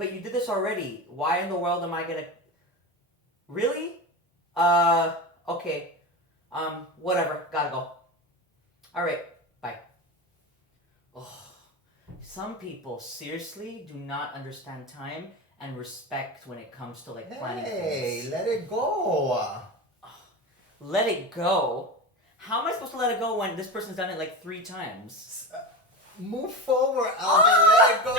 But you did this already. Why in the world am I gonna... Really? Okay. Whatever. Gotta go. Alright, bye. Oh, some people seriously do not understand time and respect when it comes to like planning Hey, things. let it go. Let it go? How am I supposed to let it go when this person's done it like 3 times? Move forward, Alvin. Let it go.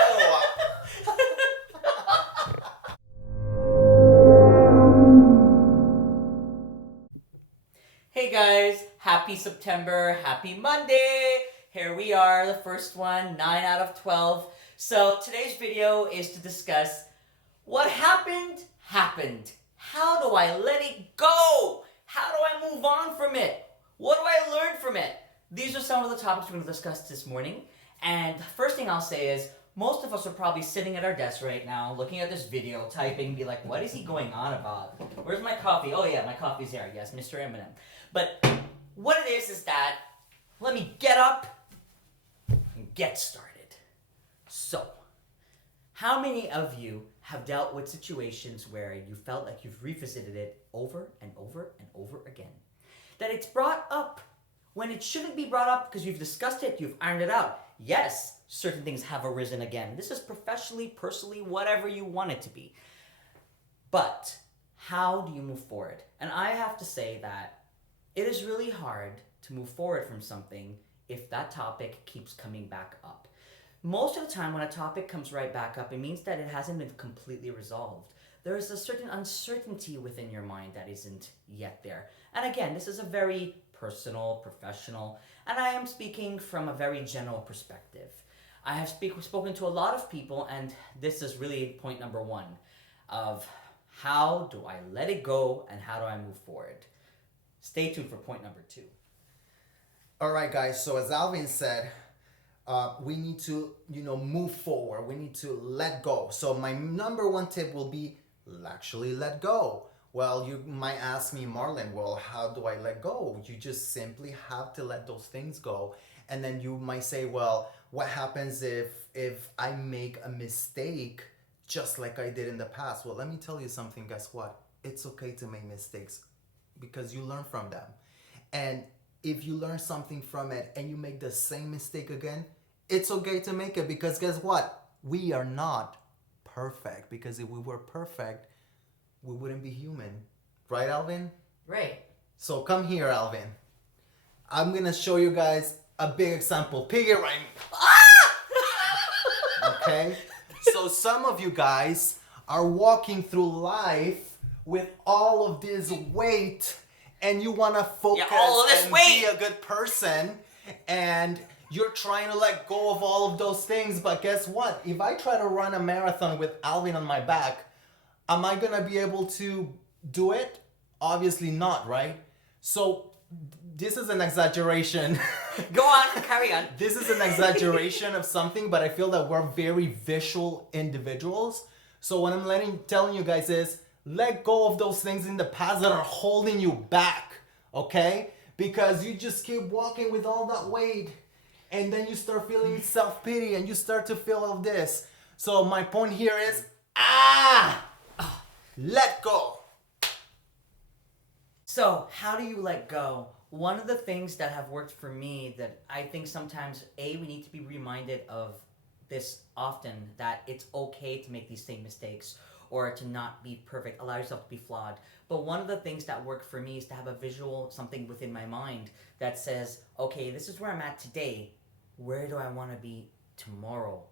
Hey guys, happy September, happy Monday! Here we are, the first one, 9 out of 12. So today's video is to discuss what happened. How do I let it go? How do I move on from it? What do I learn from it? These are some of the topics we're going to discuss this morning. And the first thing I'll say is, most of us are probably sitting at our desk right now, looking at this video, typing, be like, what is he going on about? Where's my coffee? Oh yeah, my coffee's here. Yes, Mr. Eminem. But what it is that, let me get up and get started. So, how many of you have dealt with situations where you felt like you've revisited it over and over and over again? That it's brought up when it shouldn't be brought up because you've discussed it, you've ironed it out. Yes, certain things have arisen again. This is professionally, personally, whatever you want it to be. But how do you move forward? And I have to say that it is really hard to move forward from something if that topic keeps coming back up. Most of the time when a topic comes right back up, it means that it hasn't been completely resolved. There is a certain uncertainty within your mind that isn't yet there. And again, this is a very personal, professional, and I am speaking from a very general perspective. I have spoken to a lot of people, and this is really point number 1 of how do I let it go and how do I move forward? Stay tuned for point number 2. All right, guys. So as Alvin said, we need to, move forward. We need to let go. So my number 1 tip will be actually let go. Well, you might ask me, Marlon, well, how do I let go? You just simply have to let those things go. And then you might say, well, what happens if I make a mistake just like I did in the past? Well, let me tell you something. Guess what? It's okay to make mistakes because you learn from them. And if you learn something from it and you make the same mistake again, it's okay to make it because guess what? We are not perfect, because if we were perfect, we wouldn't be human. Right, Alvin? Right. So come here, Alvin. I'm going to show you guys a big example. Piggy right. Okay? So some of you guys are walking through life with all of this weight and you want to focus all of this and weight. be a good person and you're trying to let go of all of those things, but guess what? If I try to run a marathon with Alvin on my back, am I going to be able to do it? Obviously not, right? So this is an exaggeration. Go on, carry on. This is an exaggeration of something, but I feel that we're very visual individuals. So what I'm telling you guys is, let go of those things in the past that are holding you back, okay? Because you just keep walking with all that weight, and then you start feeling self-pity, and you start to feel all this. So my point here is, let go. So, how do you let go? One of the things that have worked for me that I think sometimes, we need to be reminded of this often, that it's okay to make these same mistakes or to not be perfect. Allow yourself to be flawed. But one of the things that worked for me is to have a visual, something within my mind that says, okay, this is where I'm at today. Where do I want to be tomorrow?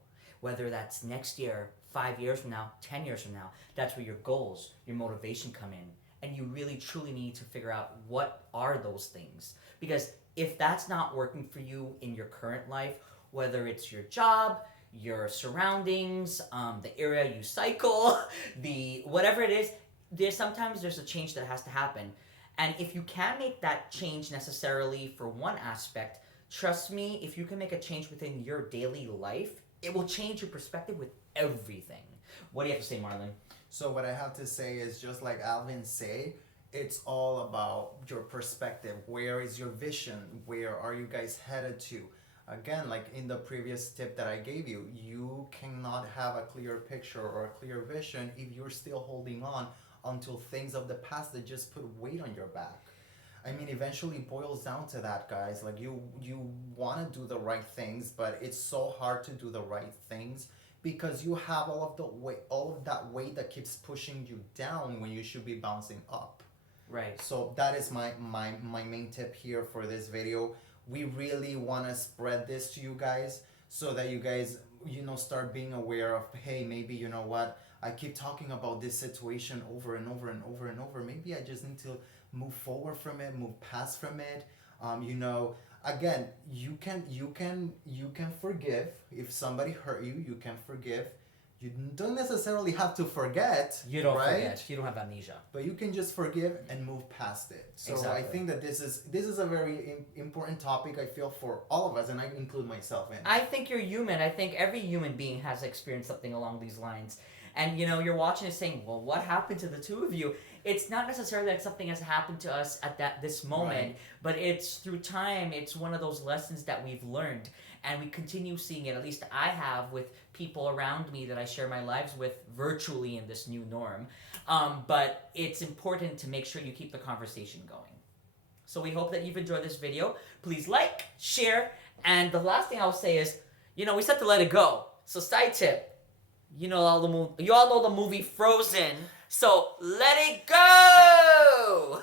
Whether that's next year, 5 years from now, 10 years from now, that's where your goals, your motivation come in. And you really truly need to figure out what are those things. Because if that's not working for you in your current life, whether it's your job, your surroundings, the area you cycle, the whatever it is, there's a change that has to happen. And if you can't make that change necessarily for one aspect, trust me, if you can make a change within your daily life, it will change your perspective with everything. What do you have to say, Marlon? So what I have to say is, just like Alvin said, it's all about your perspective. Where is your vision? Where are you guys headed to? Again, like in the previous tip that I gave you, you cannot have a clear picture or a clear vision if you're still holding on until things of the past that just put weight on your back. I mean, eventually it boils down to that, guys. Like you want to do the right things, but it's so hard to do the right things because you have all of that weight that keeps pushing you down when you should be bouncing up. Right. So that is my main tip here for this video. We really want to spread this to you guys so that you guys, start being aware of, hey, maybe, you know what, I keep talking about this situation over and over and over and over. Maybe I just need to move forward from it, move past from it. Again, you can forgive. If somebody hurt you, you can forgive. You don't necessarily have to forget. You don't right? forget. You don't have amnesia. But you can just forgive and move past it. So Exactly. I think that this is a very important topic, I feel, for all of us, and I include myself in. I think you're human. I think every human being has experienced something along these lines. And you're watching it saying, well, what happened to the two of you? It's not necessarily that something has happened to us at this moment, Right. but it's through time. It's one of those lessons that we've learned, and we continue seeing it. At least I have with people around me that I share my lives with virtually in this new norm. But it's important to make sure you keep the conversation going. So we hope that you've enjoyed this video. Please like, share, and the last thing I'll say is, we said to let it go. So side tip. You all know the movie Frozen, so let it go!